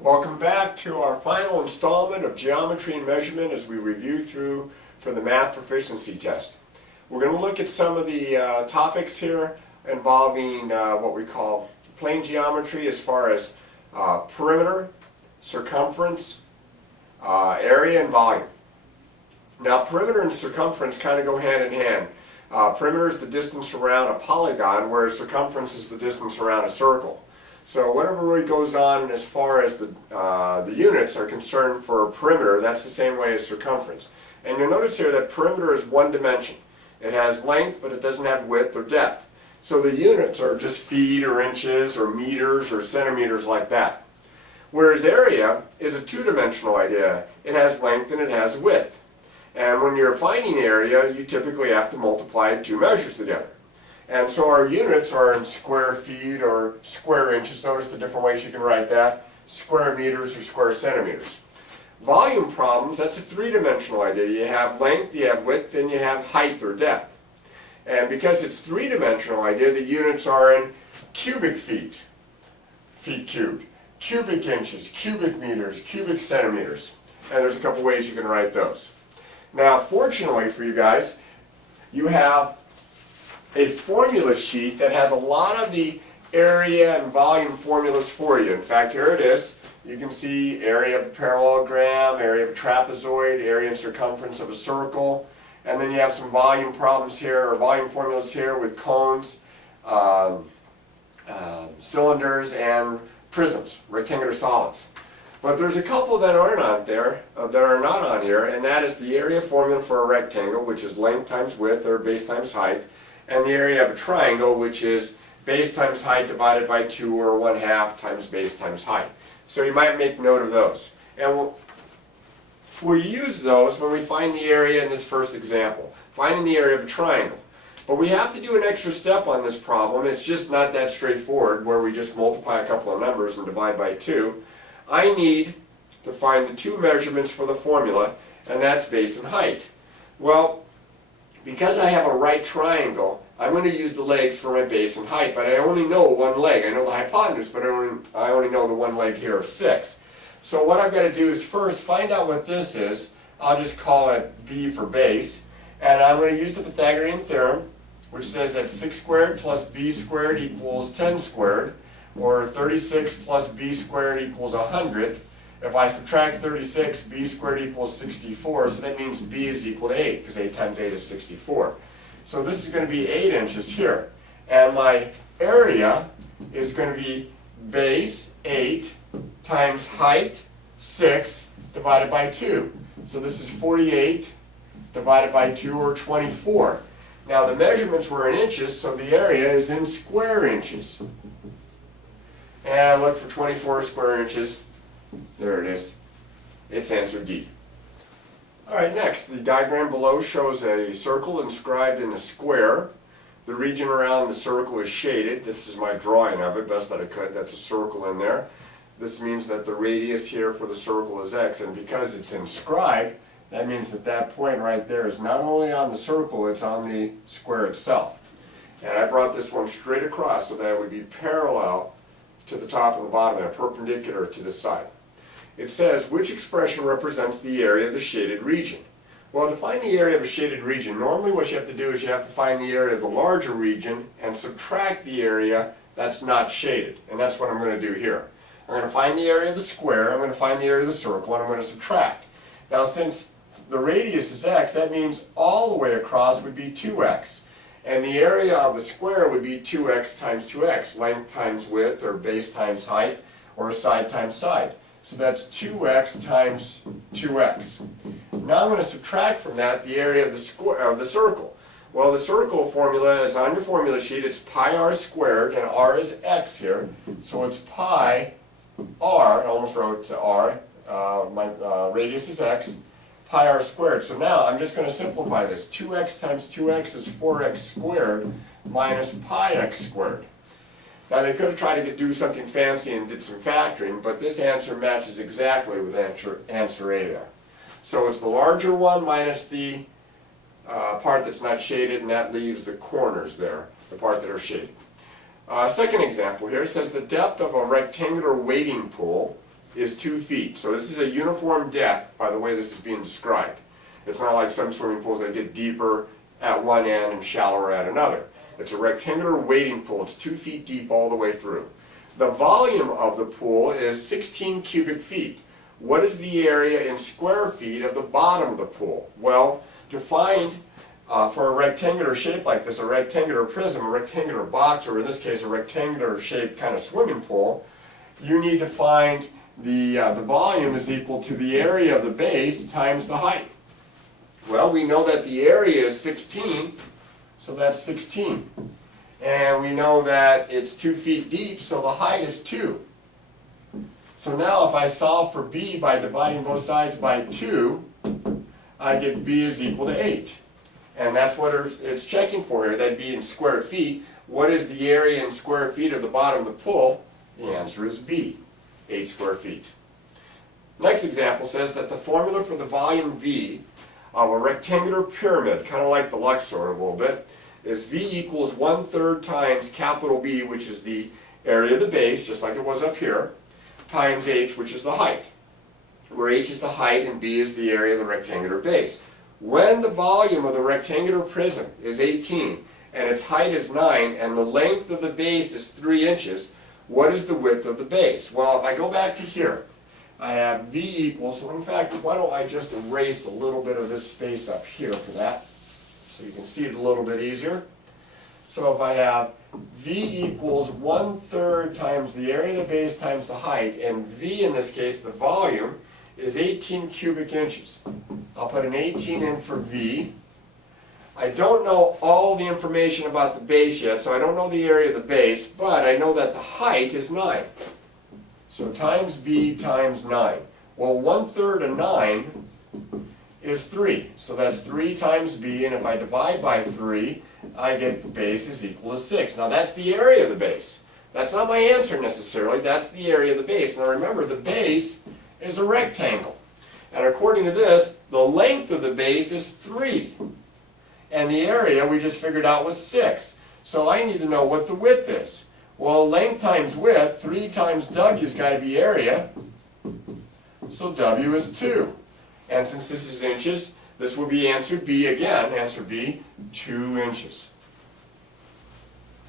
Welcome back to our final installment of geometry and measurement as we review through for the math proficiency test. We're going to look at some of the topics here involving what we call plane geometry as far as perimeter, circumference, area, and volume. Now perimeter and circumference kind of go hand in hand. Perimeter is the distance around a polygon, whereas circumference is the distance around a circle. So whatever really goes on as far as the units are concerned for perimeter, that's the same way as circumference. And you'll notice here that perimeter is one dimension. It has length, but it doesn't have width or depth. So the units are just feet or inches or meters or centimeters like that. Whereas area is a two-dimensional idea. It has length and it has width. And when you're finding area, you typically have to multiply two measures together. And so our units are in square feet or square inches. Notice the different ways you can write that. Square meters or square centimeters. Volume problems, that's a three-dimensional idea. You have length, you have width, and you have height or depth. And because it's three-dimensional idea, the units are in cubic feet, feet cubed, cubic inches, cubic meters, cubic centimeters. And there's a couple ways you can write those. Now, fortunately for you guys, you have a formula sheet that has a lot of the area and volume formulas for you. In fact, here it is. You can see area of a parallelogram, area of a trapezoid, area and circumference of a circle, and then you have some volume problems here, or volume formulas here with cones, cylinders, and prisms, rectangular solids. But there's a couple that aren't on there, that are not on here, and that is the area formula for a rectangle, which is length times width, or base times height, and the area of a triangle, which is base times height divided by 2, or 1/2 times base times height. So you might make note of those. And we'll use those when we find the area in this first example, finding the area of a triangle. But we have to do an extra step on this problem. It's just not that straightforward, where we just multiply a couple of numbers and divide by 2. I need to find the two measurements for the formula, and that's base and height. Well, because I have a right triangle, I'm going to use the legs for my base and height, but I only know one leg. I know the hypotenuse, but I only know the one leg here of 6. So what I've got to do is first find out what this is. I'll just call it B for base, and I'm going to use the Pythagorean theorem, which says that 6 squared plus b squared equals 10 squared, or 36 plus b squared equals 100. If I subtract 36, b squared equals 64, so that means b is equal to 8, because 8 times 8 is 64. So this is going to be 8 inches here. And my area is going to be base, 8, times height, 6, divided by 2. So this is 48 divided by 2, or 24. Now the measurements were in inches, so the area is in square inches. And I look for 24 square inches. There it is. It's answer D. Alright, next, the diagram below shows a circle inscribed in a square. The region around the circle is shaded. This is my drawing of it, best that I could. That's a circle in there. This means that the radius here for the circle is x, and because it's inscribed, that means that that point right there is not only on the circle, it's on the square itself. And I brought this one straight across so that it would be parallel to the top and the bottom and perpendicular to the side. It says, which expression represents the area of the shaded region? Well, to find the area of a shaded region, normally what you have to do is you have to find the area of the larger region and subtract the area that's not shaded. And that's what I'm going to do here. I'm going to find the area of the square, I'm going to find the area of the circle, and I'm going to subtract. Now since the radius is x, that means all the way across would be 2x. And the area of the square would be 2x times 2x, length times width, or base times height, or side times side. So that's 2x times 2x. Now I'm going to subtract from that the area of the circle. Well, the circle formula is on your formula sheet. It's pi r squared, and r is x here. So it's pi r, I almost wrote to r, my radius is x, pi r squared. So now I'm just going to simplify this. 2x times 2x is 4x squared minus pi x squared. Now they could have tried to do something fancy and did some factoring, but this answer matches exactly with answer A there. So it's the larger one minus the part that's not shaded, and that leaves the corners there, the part that are shaded. Second example here says the depth of a rectangular wading pool is 2 feet. So this is a uniform depth by the way this is being described. It's not like some swimming pools that get deeper at one end and shallower at another. It's a rectangular wading pool. It's 2 feet deep all the way through. The volume of the pool is 16 cubic feet. What is the area in square feet of the bottom of the pool? Well, to find for a rectangular shape like this, a rectangular prism, a rectangular box, or in this case a rectangular shaped kind of swimming pool, you need to find the volume is equal to the area of the base times the height. Well, we know that the area is 16, so that's 16. And we know that it's 2 feet deep, so the height is 2. So now if I solve for b by dividing both sides by 2, I get b is equal to 8. And that's what it's checking for here. That'd be in square feet. What is the area in square feet of the bottom of the pool? The answer is b, 8 square feet. Next example says that the formula for the volume V of a rectangular pyramid, kind of like the Luxor a little bit, is V equals 1/3 times capital B, which is the area of the base, just like it was up here, times H, which is the height, where H is the height and B is the area of the rectangular base. When the volume of the rectangular prism is 18 and its height is 9 and the length of the base is 3 inches, what is the width of the base? Well, if I go back to here, I have V equals, so in fact, why don't I just erase a little bit of this space up here for that, so you can see it a little bit easier. So if I have V equals 1/3 times the area of the base times the height, and V in this case, the volume, is 18 cubic inches. I'll put an 18 in for V. I don't know all the information about the base yet, so I don't know the area of the base, but I know that the height is 9. So times B times 9. Well, 1/3 of 9 is 3. So that's 3 times B, and if I divide by 3, I get the base is equal to 6. Now that's the area of the base. That's not my answer necessarily, that's the area of the base. Now remember, the base is a rectangle. And according to this, the length of the base is 3. And the area we just figured out was 6. So I need to know what the width is. Well, length times width, 3 times W's got to be area. So W is 2. And since this is inches, this will be answer B again. Answer B, 2 inches.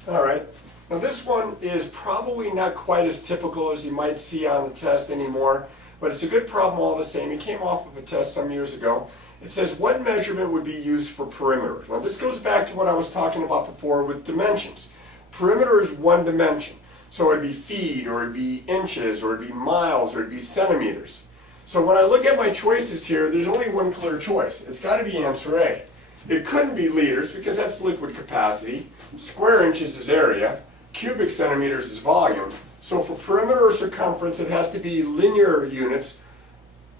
All right. Now this one is probably not quite as typical as you might see on the test anymore, but it's a good problem all the same. It came off of a test some years ago. It says, what measurement would be used for perimeter? Now this goes back to what I was talking about before with dimensions. Perimeter is one dimension. So it'd be feet, or it'd be inches, or it'd be miles, or it'd be centimeters. So when I look at my choices here, there's only one clear choice. It's got to be answer A. It couldn't be liters because that's liquid capacity. Square inches is area. Cubic centimeters is volume. So for perimeter or circumference, it has to be linear units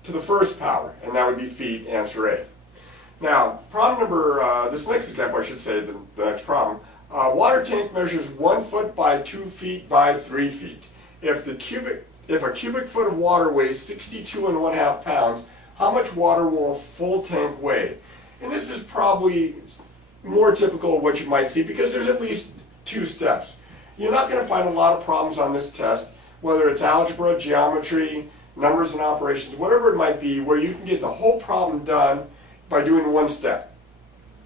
to the first power, and that would be feet, answer A. Now, problem number, this next example I should say, the next problem. Water tank measures 1 foot by 2 feet by 3 feet. If a cubic foot of water weighs 62½ pounds, how much water will a full tank weigh? And this is probably more typical of what you might see because there's at least 2 steps. You're not going to find a lot of problems on this test, whether it's algebra, geometry, numbers and operations, whatever it might be, where you can get the whole problem done by doing 1 step.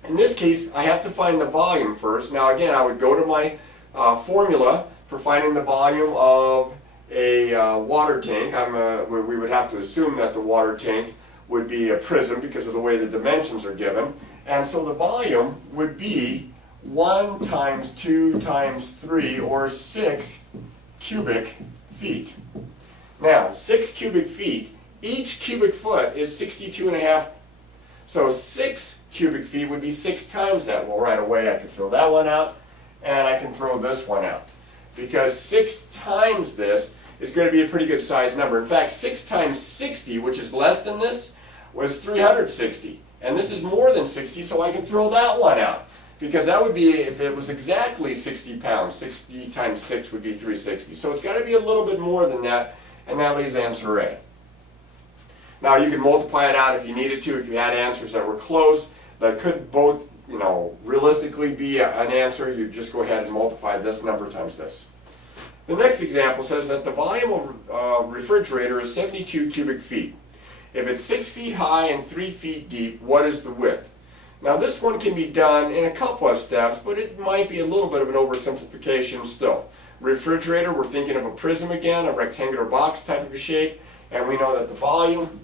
In this case, I have to find the volume first. Now again, I would go to my formula for finding the volume of a water tank. We would have to assume that the water tank would be a prism because of the way the dimensions are given. And so the volume would be 1 times 2 times 3, or 6 cubic feet. Now, 6 cubic feet, each cubic foot is 62½. So 6 cubic feet would be 6 times that. Well, right away I can throw that one out, and I can throw this one out. Because 6 times this is going to be a pretty good size number. In fact, 6 times 60, which is less than this, was 360. And this is more than 60, so I can throw that one out. Because that would be, if it was exactly 60 pounds, 60 times 6 would be 360. So it's got to be a little bit more than that, and that leaves answer A. Now you can multiply it out if you needed to, if you had answers that were close, that could both, realistically be an answer. You just go ahead and multiply this number times this. The next example says that the volume of a refrigerator is 72 cubic feet. If it's 6 feet high and 3 feet deep, what is the width? Now this one can be done in a couple of steps, but it might be a little bit of an oversimplification still. Refrigerator, we're thinking of a prism again, a rectangular box type of a shape, and we know that the volume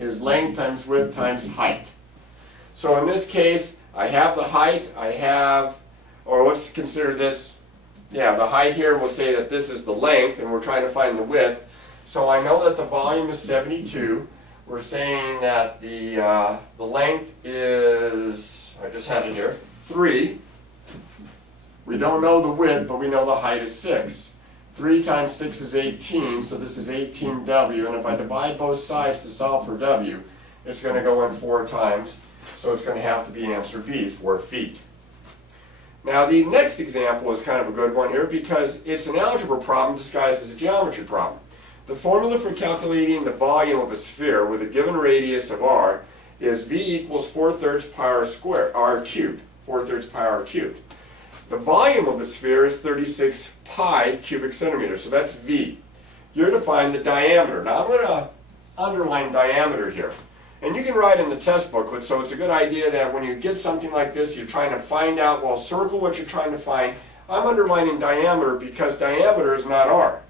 is length times width times height. So in this case, I have the height, or let's consider this, the height here, we'll say that this is the length, and we're trying to find the width. So I know that the volume is 72. We're saying that the length is, I just had it here, 3. We don't know the width, but we know the height is 6. 3 times 6 is 18, so this is 18W, and if I divide both sides to solve for W, it's going to go in 4 times, so it's going to have to be answer B, 4 feet. Now the next example is kind of a good one here because it's an algebra problem disguised as a geometry problem. The formula for calculating the volume of a sphere with a given radius of r is V equals 4/3 pi r squared, r cubed, 4/3 pi r cubed. The volume of the sphere is 36 pi cubic centimeters, so that's V. You're to find the diameter. Now I'm going to underline diameter here. And you can write in the test booklet, so it's a good idea that when you get something like this, you're trying to find out, well, circle what you're trying to find. I'm underlining diameter because diameter is not r.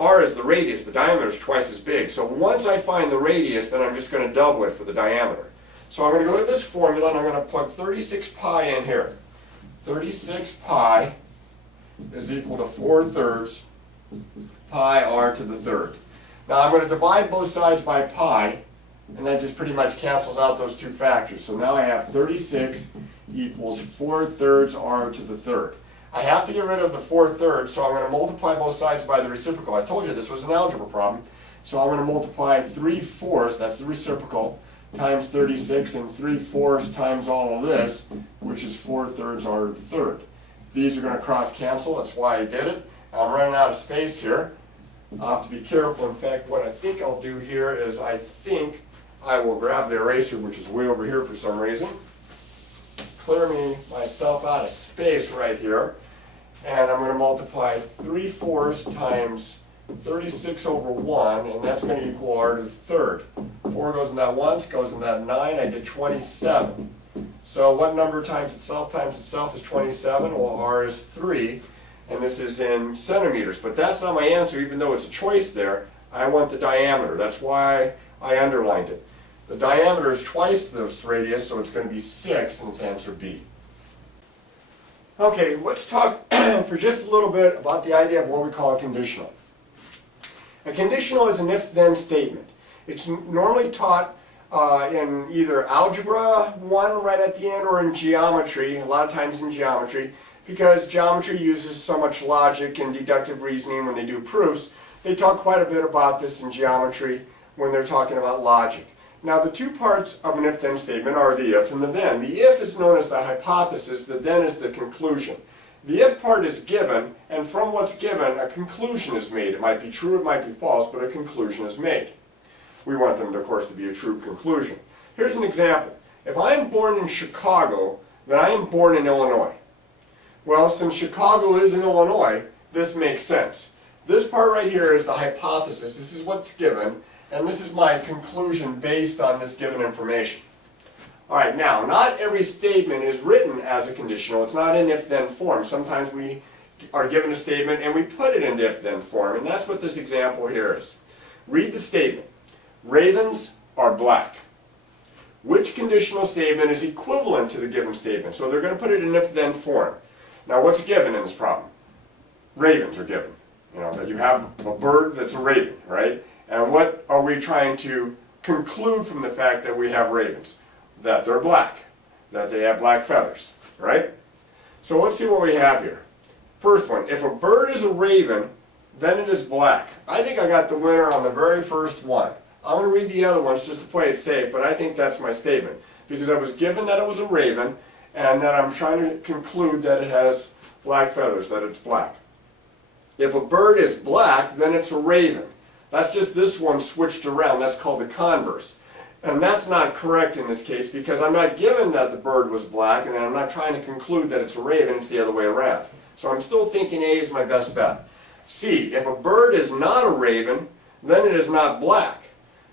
R is the radius, the diameter is twice as big. So once I find the radius, then I'm just going to double it for the diameter. So I'm going to go to this formula and I'm going to plug 36 pi in here. 36 pi is equal to 4/3 pi r to the third. Now I'm going to divide both sides by pi, and that just pretty much cancels out those two factors. So now I have 36 equals 4/3 r to the third. I have to get rid of the 4/3, so I'm going to multiply both sides by the reciprocal. I told you this was an algebra problem. So I'm going to multiply 3/4, that's the reciprocal, times 36, and 3/4 times all of this, which is 4/3 r to the third. These are going to cross cancel, that's why I did it. I'm running out of space here. I'll have to be careful. In fact, what I think I'll do here is I think I will grab the eraser, which is way over here for some reason, clear myself out of space right here, and I'm going to multiply 3/4 times 36 over 1, and that's going to equal r to the third. 4 goes in that once, goes in that 9, I get 27. So what number times itself is 27? Well, r is 3, and this is in centimeters, but that's not my answer, even though it's a choice there. I want the diameter. That's why I underlined it. The diameter is twice this radius, so it's going to be 6, and it's answer B. Okay, let's talk for just a little bit about the idea of what we call a conditional. A conditional is an if-then statement. It's normally taught in either Algebra 1 right at the end or in geometry, a lot of times in geometry, because geometry uses so much logic and deductive reasoning when they do proofs. They talk quite a bit about this in geometry when they're talking about logic. Now the two parts of an if-then statement are the if and the then. The if is known as the hypothesis, the then is the conclusion. The if part is given, and from what's given, a conclusion is made. It might be true, it might be false, but a conclusion is made. We want them, of course, to be a true conclusion. Here's an example. If I am born in Chicago, then I am born in Illinois. Well, since Chicago is in Illinois, this makes sense. This part right here is the hypothesis. This is what's given, and this is my conclusion based on this given information. All right, now, not every statement is written as a conditional. It's not in if-then form. Sometimes we are given a statement and we put it into if-then form, and that's what this example here is. Read the statement. Ravens are black. Which conditional statement is equivalent to the given statement? So they're going to put it in if-then form. Now, what's given in this problem? Ravens are given. You know, that you have a bird that's a raven, right? And what are we trying to conclude from the fact that we have ravens? That they're black, that they have black feathers, right? So let's see what we have here. First one, if a bird is a raven, then it is black. I think I got the winner on the very first one. I'm going to read the other ones just to play it safe, but I think that's my statement. Because I was given that it was a raven, and that I'm trying to conclude that it has black feathers, that it's black. If a bird is black, then it's a raven. That's just this one switched around. That's called the converse. And that's not correct in this case because I'm not given that the bird was black, and I'm not trying to conclude that it's a raven. It's the other way around. So I'm still thinking A is my best bet. C, if a bird is not a raven, then it is not black.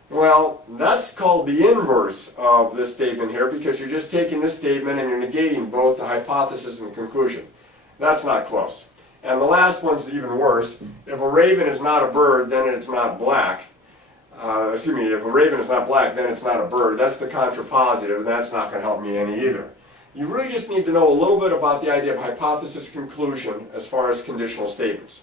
Well, that's called the inverse of this statement here, because you're just taking this statement and you're negating both the hypothesis and the conclusion. That's not close. And the last one's even worse. If a raven is not a bird, then it's not black. If a raven is not black, then it's not a bird. That's the contrapositive, and that's not going to help me any either. You really just need to know a little bit about the idea of hypothesis conclusion as far as conditional statements.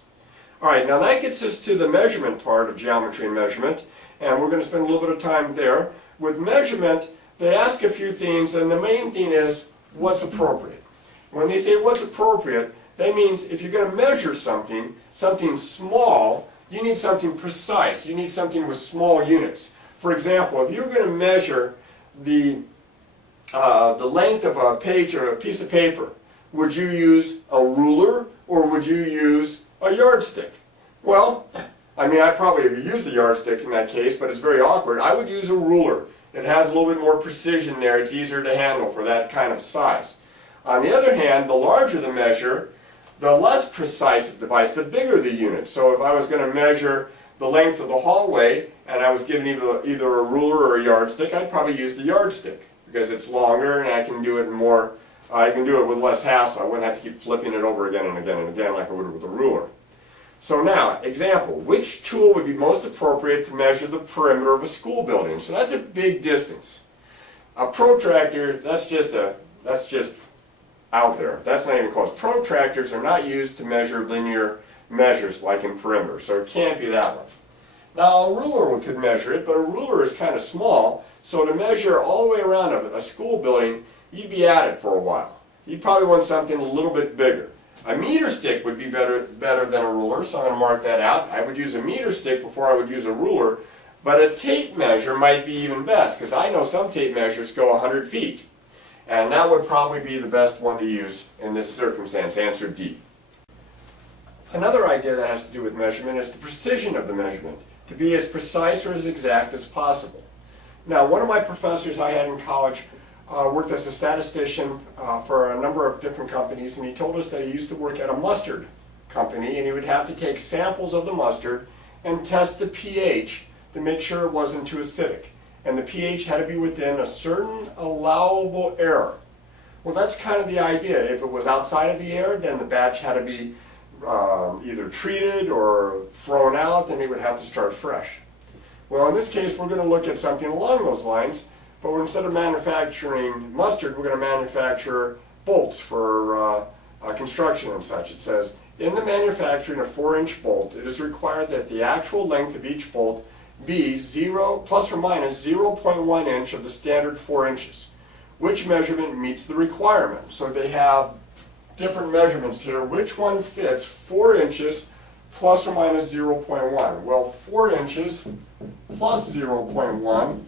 All right, now that gets us to the measurement part of geometry and measurement, and we're going to spend a little bit of time there. With measurement, they ask a few things, and the main thing is what's appropriate. When they say what's appropriate, that means if you're going to measure something small, you need something precise. You need something with small units. For example, if you're going to measure the length of a page or a piece of paper, would you use a ruler or would you use a yardstick? Well, I mean, I probably have used a yardstick in that case, but it's very awkward. I would use a ruler. It has a little bit more precision there. It's easier to handle for that kind of size. On the other hand, the larger the measure, the less precise the device, the bigger the unit. So if I was going to measure the length of the hallway and I was given either a ruler or a yardstick, I'd probably use the yardstick because it's longer and I can do it with less hassle. I wouldn't have to keep flipping it over again and again and again like I would with a ruler. So now, example, which tool would be most appropriate to measure the perimeter of a school building? So that's a big distance. A protractor, that's just out there. That's not even close. Protractors are not used to measure linear measures like in perimeter, so it can't be that one. Now a ruler could measure it, but a ruler is kind of small, so to measure all the way around a school building, you'd be at it for a while. You'd probably want something a little bit bigger. A meter stick would be better than a ruler, so I'm going to mark that out. I would use a meter stick before I would use a ruler, but a tape measure might be even best, because I know some tape measures go 100 feet. And that would probably be the best one to use in this circumstance, answer D. Another idea that has to do with measurement is the precision of the measurement, to be as precise or as exact as possible. Now, one of my professors I had in college worked as a statistician for a number of different companies, and he told us that he used to work at a mustard company, and he would have to take samples of the mustard and test the pH to make sure it wasn't too acidic. And the pH had to be within a certain allowable error. Well, that's kind of the idea. If it was outside of the error, then the batch had to be either treated or thrown out, then they would have to start fresh. Well, in this case, we're going to look at something along those lines, but instead of manufacturing mustard, we're going to manufacture bolts for construction and such. It says, in the manufacturing of 4-inch bolt, it is required that the actual length of each bolt be plus or minus 0.1 inch of the standard 4 inches. Which measurement meets the requirement? So they have different measurements here. Which one fits 4 inches plus or minus 0.1? Well, 4 inches plus 0.1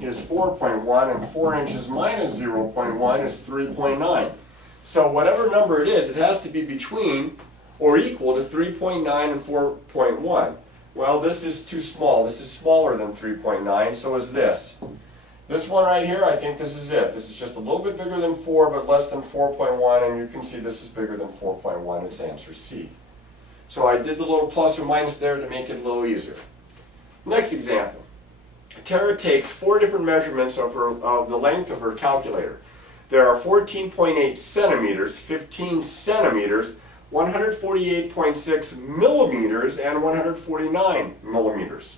is 4.1, and 4 inches minus 0.1 is 3.9. So whatever number it is, it has to be between or equal to 3.9 and 4.1. Well, this is too small. This is smaller than 3.9, so is this. This one right here, I think this is it. This is just a little bit bigger than 4, but less than 4.1, and you can see this is bigger than 4.1. It's answer C. So I did the little plus or minus there to make it a little easier. Next example. Tara takes 4 different measurements of the length of her calculator. There are 14.8 centimeters, 15 centimeters, 148.6 millimeters, and 149 millimeters.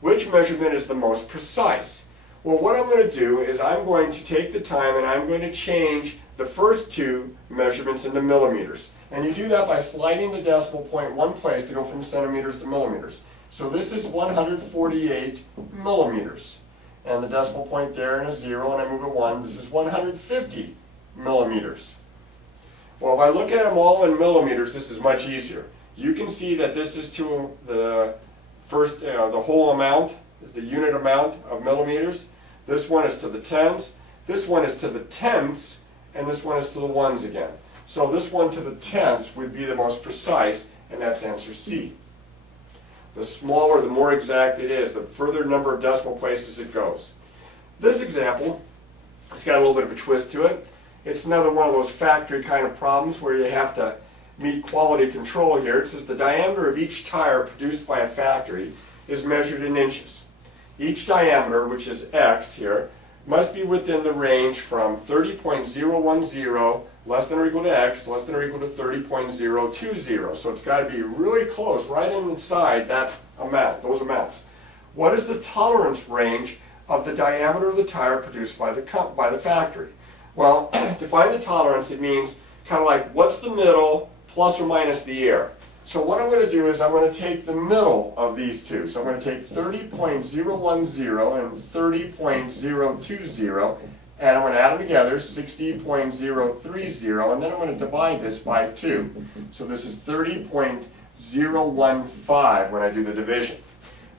Which measurement is the most precise? Well, what I'm going to do is I'm going to take the time and I'm going to change the first 2 measurements into millimeters. And you do that by sliding the decimal point one place to go from centimeters to millimeters. So this is 148 millimeters. And the decimal point there and a 0, and I move it 1. This is 150 millimeters. Well, if I look at them all in millimeters, this is much easier. You can see that this is to the first, the whole amount, the unit amount of millimeters. This one is to the tens, this one is to the tenths, and this one is to the ones again. So this one to the tenths would be the most precise, and that's answer C. The smaller, the more exact it is, the further number of decimal places it goes. This example, it's got a little bit of a twist to it. It's another one of those factory kind of problems where you have to meet quality control here. It says the diameter of each tire produced by a factory is measured in inches. Each diameter, which is x here, must be within the range from 30.010 less than or equal to x, less than or equal to 30.020. So it's got to be really close, right inside that amount, those amounts. What is the tolerance range of the diameter of the tire produced by the factory? Well, to find the tolerance, it means kind of like what's the middle plus or minus the air. So what I'm going to do is I'm going to take the middle of these two. So I'm going to take 30.010 and 30.020, and I'm going to add them together, 60.030, and then I'm going to divide this by 2. So this is 30.015 when I do the division.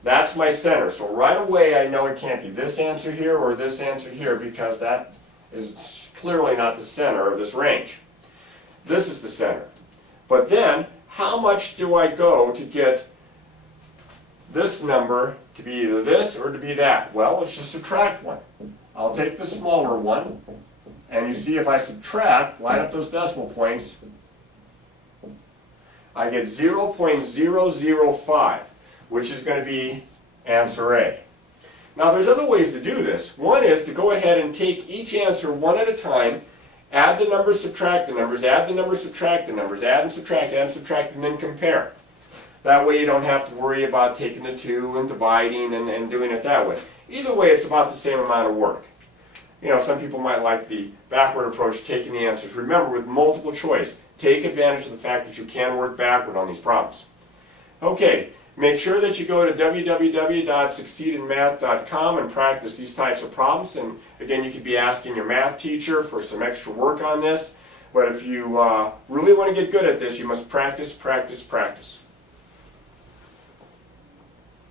That's my center. So right away I know it can't be this answer here or this answer here, because that is clearly not the center of this range. This is the center. But then, how much do I go to get this number to be either this or to be that? Well, let's just subtract one. I'll take the smaller one, and you see if I subtract, line up those decimal points, I get 0.005, which is going to be answer A. Now there's other ways to do this. One is to go ahead and take each answer one at a time, add the numbers, subtract the numbers, add the numbers, subtract the numbers, add and subtract, and then compare. That way you don't have to worry about taking the 2 and dividing and doing it that way. Either way, it's about the same amount of work. You know, some people might like the backward approach, taking the answers. Remember, with multiple choice, take advantage of the fact that you can work backward on these problems. Okay, make sure that you go to www.succeedinmath.com and practice these types of problems. And again, you could be asking your math teacher for some extra work on this. But if you really want to get good at this, you must practice, practice, practice.